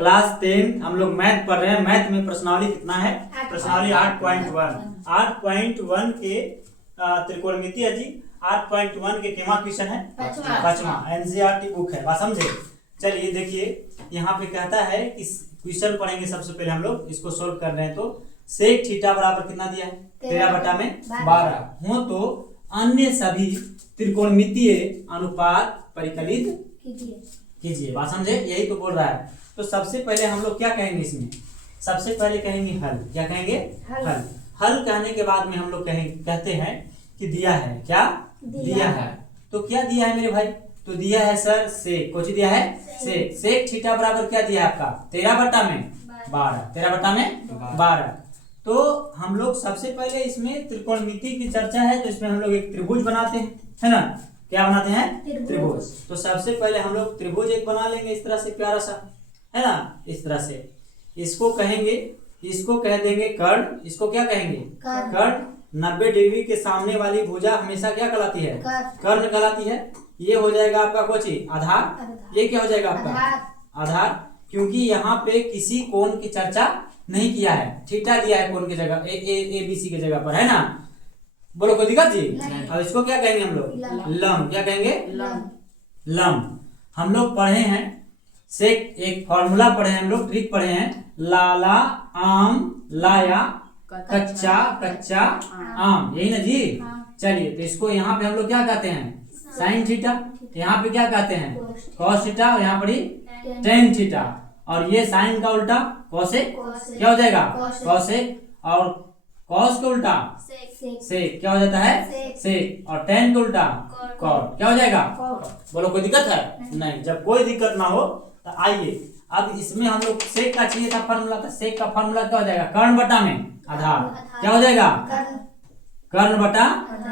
Class 10 हम लोग math पढ़ रहे हैं। मैथ में प्रश्नावली कितना है? प्रश्नावली 8.1। 8.1 के त्रिकोणमिति है जी। 8.1 के केमा क्वेश्चन है? पांचवा एनसीईआरटी बुक है, बात समझे। चलिए देखिए, यहाँ पे कहता है कि क्वेश्चन पढ़ेंगे। सबसे पहले हम लोग इसको सोल्व कर रहे हैं। तो सेक थीटा बराबर कितना दिया है? 13/12 हो तो अन्य सभी त्रिकोणमितीय अनुपात परिकलित कीजिए। बात समझे, यही तो बोल रहा है। तो सबसे पहले हम लोग क्या कहेंगे इसमें? सबसे पहले कहेंगे हल। क्या कहेंगे? हल। हल कहने के बाद में हम लोग कहते हैं कि दिया है। क्या दिया है? तो क्या दिया है मेरे भाई? तो दिया है सर सेक। कुछ दिया है सेक। सेक थीटा बराबर क्या दिया है आपका? 13/12। 13/12। तो हम लोग सबसे पहले इसमें त्रिकोणमिति की चर्चा है, तो इसमें हम लोग एक त्रिभुज बनाते हैं, है ना। क्या बनाते हैं? त्रिभुज। तो सबसे पहले हम लोग त्रिभुज एक बना लेंगे इस तरह से, प्यारा सा, है ना। इस तरह से इसको कहेंगे, इसको कह देंगे कर्ण। इसको क्या कहेंगे? कर्ण। 90 डिग्री के सामने वाली भुजा हमेशा क्या कहलाती है? कर्ण कहलाती है। ये हो जाएगा आपका कोची आधार। ये क्या हो जाएगा आपका? आधार। क्योंकि यहाँ पे किसी कोण की चर्चा नहीं किया है, थीटा दिया है कोण की जगह, ए बी सी की जगह पर, है ना। बोलो कोई दिक्कत जी? अब इसको क्या कहेंगे हम लोग? लंब। क्या कहेंगे? लंब। हम लोग पढ़े हैं सेक, एक फॉर्मूला पढ़े हैं हम लोग, ट्रिक पढ़े हैं। लाला आम लाया कच्चा कच्चा आम, यही ना जी। चलिए, तो इसको यहाँ पे हम लोग क्या कहते हैं? Sine theta. यहाँ पे क्या कहते हैं? Cos theta. और यहाँ पर टेन थीटा। और ये साइन का उल्टा कॉसेक। क्या हो जाएगा? कॉसेक। और कॉस का उल्टा सेक। क्या हो जाता है? सेक। और टेन का उल्टा कॉट। क्या हो जाएगा? बोलो कोई दिक्कत है? नहीं। जब कोई दिक्कत ना हो तो आइए, अब इसमें हम लोग सेक का चाहिए था फॉर्मूला। तो सेक का फॉर्मूला क्या हो जाएगा? कर्ण बटा में आधार। क्या हो जाएगा? कर्ण बटा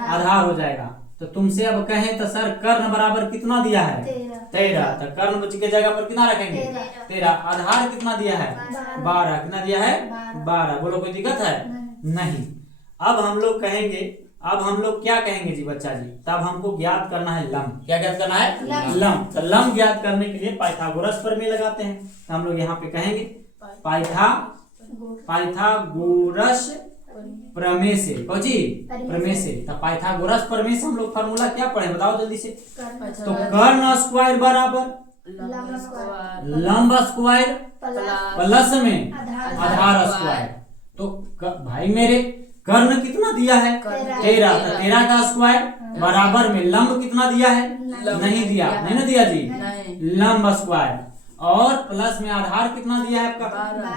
आधार हो जाएगा। तो तुमसे अब कहें तो सर कर्ण बराबर कितना दिया है? 13। तो कर्ण बच के जगह पर कितना रखेंगे? 13। आधार कितना दिया है? 12। कितना दिया है? 12। बोलो कोई दिक्कत है? नहीं। अब हम लोग कहेंगे, अब हम लोग क्या कहेंगे जी बच्चा जी? तब हमको ज्ञात करना है लंब। क्या ज्ञात करना है? लंब। तो लंब ज्ञात करने के लिए पाइथागोरस प्रमेय लगाते हैं। तो हम लोग यहाँ पे कहेंगे पाइथागोरस प्रमेय से। कौची प्रमेय से? तो पाइथागोरस प्रमेय से हम लोग फॉर्मूला क्या पढ़े बताओ जल्दी से। तो कर्ण स्क्वायर बराबर लंब स्क्वायर प्लस में आधार स्क्वायर। तो भाई मेरे कर्ण कितना दिया है? 13। तो 13 का स्क्वायर बराबर में लंब कितना दिया है? नहीं दिया, नहीं ना दिया जी। लंब स्क्वायर और प्लस में आधार कितना दिया है आपका?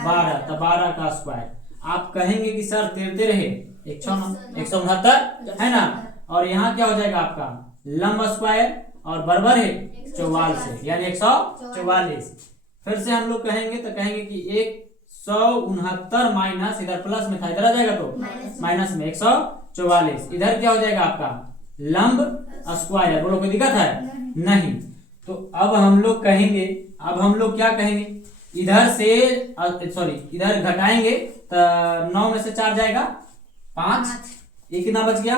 12। तो 12 का स्क्वायर। आप कहेंगे कि सर तेरते रहे 169 है ना। और यहाँ क्या हो जाएगा आपका? लंब स्क्वायर और बराबर है 44, यानी 144। फिर से हम लोग कहेंगे तो कहेंगे कि 169 माइनस, इधर प्लस में था, इधर आ जाएगा तो माइनस में 144। इधर क्या हो जाएगा आपका? लंब स्क्वायर। बोलो कोई दिक्कत है? नहीं। तो अब हम लोग कहेंगे, अब हम लोग क्या कहेंगे? इधर से सॉरी, इधर घटाएंगे तो 9 में से 4 जाएगा 5। ये कितना बच गया?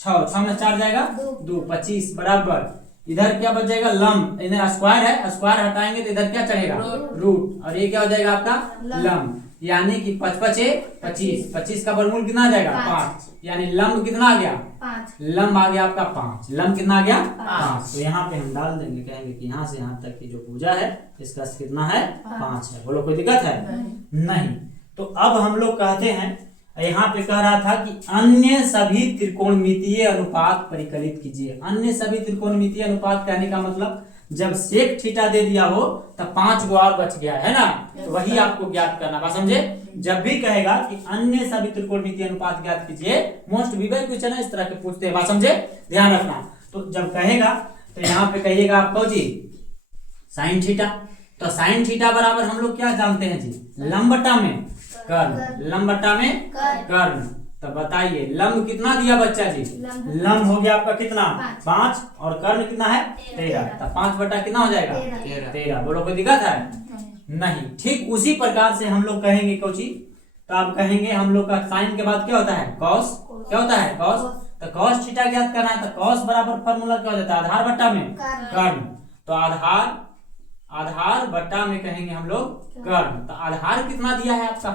6 में 4 जाएगा 2, 25 बराबर। इधर क्या बच जाएगा? लंब। इधर स्क्वायर है, स्क्वायर हटाएंगे तो इधर क्या चढ़ेगा? रूट। और ये क्या हो जाएगा आपका? लंब। यानी कि 5×5 = 25 का वर्गमूल कितना आ जाएगा? 5। यानी लंब कितना आ गया? 5। लंब आ गया आपका 5। लंब कितना आ गया? 5। तो यहाँ पे हम डाल देंगे, कहेंगे कि यहाँ से यहाँ तक की जो भुजा है इसका कितना है? 5 है। बोलो कोई दिक्कत है? नहीं। तो अब हम लोग कहते हैं, यहाँ पे कह रहा था कि अन्य सभी त्रिकोणमितीय अनुपात परिकलित कीजिए। अन्य सभी त्रिकोणमितीय अनुपात कहने का मतलब जब सेक थीटा दे दिया हो तब 5 गो और बच गया है ना, तो वही आपको ज्ञात करना। बात समझे? जब भी कहेगा कि अन्य सभी त्रिकोणमितीय अनुपात ज्ञात कीजिए, मोस्ट विवेक क्वेश्चन है, इस तरह के पूछते हैं। बात समझे? ध्यान रखना। तो जब कहेगा तो यहाँ पे कहिएगा आपको जी साइन थीटा। तो साइन थीटा बराबर हम लोग क्या जानते हैं जी? लंब बटा में कर्ण। लंब बटा में कर्ण। तो बताइए लंब कितना दिया बच्चा जी? लंब हो गया आपका कितना? 5। और कर्ण कितना है? 13। तो 5 बटा कितना हो जाएगा? 13। बोलो कोई दिक्कत है? नहीं। ठीक उसी प्रकार से हम लोग कहेंगे कोची, तो आप कहेंगे हम लोग का साइन के बाद क्या होता है? कॉस। क्या होता है? कॉस। तो कॉस थीटा ज्ञात करना है तो कॉस बराबर फॉर्मूला क्या हो जाता है? आधार बटा में कर्ण। तो आधार आधार बटा में कहेंगे हम लोग कर्ण। तो आधार कितना दिया है आपका,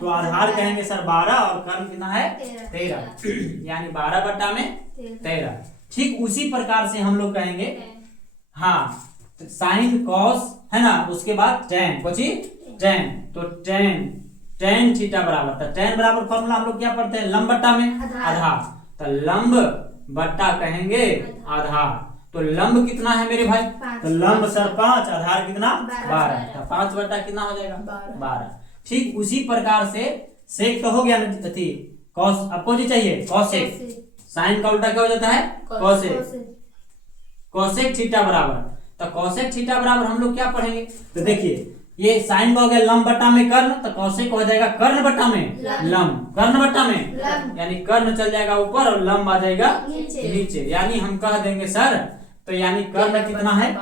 तो आधार कहेंगे सर 12 और कर्ण कितना है 13 यानी 12 बटा में 13। ठीक उसी प्रकार से हम लोग कहेंगे हाँ साइन कॉस है ना, उसके बाद टेन कुछ टेन, तो टेन थीटा बराबर, तो टेन बराबर फॉर्मूला हम लोग क्या पढ़ते हैं लंब बट्टा में आधार, तो लंब बट्टा कहेंगे आधार। तो लंब कितना है मेरे भाई, तो लंब सर 5, आधार कितना 12, तो 5 बट्टा कितना हो जाएगा 12। ठीक उसी प्रकार से सेक तो हो गया ना, थी कॉस आपको जी चाहिए कॉसेक, साइन का उल्टा क्या हो जाता है कॉसेक, कॉसेक थीटा बराबर, तो कॉसेक थीटा बराबर हम लोग क्या पढ़ेंगे, तो देखिए ये साइन हो गया लंब बट्टा में कर्ण, तो कौशिक हो जाएगा कर्ण बट्टा में लंब, कर्ण बट्टा में यानी कर्ण चल जाएगा ऊपर और लंब आ जाएगा नीचे, यानी हम कह देंगे सर तो यानी कर्ण कितना है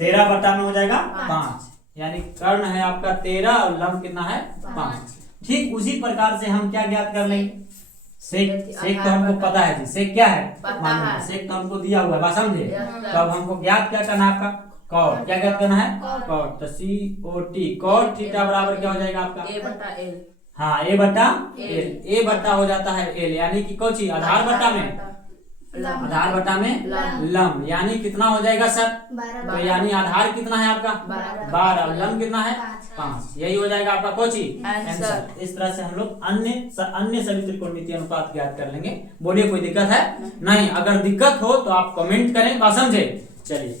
13 बट्टा में हो जाएगा 5, यानी कर्ण है आपका 13 और लंब कितना है 5। ठीक उसी प्रकार से हम क्या ज्ञात कर लेंगे, सेक, सेक तो हमको पता है जी, सेक क्या है सेक तो हमको दिया हुआ है, बात समझे। तो अब हमको ज्ञात क्या करना है आपका कॉट, क्या ज्ञात करना है कॉट, तो COT कॉट थीटा बराबर क्या हो जाएगा आपका A बटा L, हाँ A बटा L, A बटा हो जाता है L, यानी कि कौन सी आधार बटा में आधार बटा में लंब, यानी कितना हो जाएगा सर, तो यानी आधार कितना है आपका 12 और लंब कितना है 5, यही हो जाएगा आपका कोची आंसर। इस तरह से हम लोग अन्य सभी त्रिकोणमितीय अनुपात ज्ञात कर लेंगे। बोलिए कोई दिक्कत है नहीं, अगर दिक्कत हो तो आप कमेंट करें, बात समझे। चलिए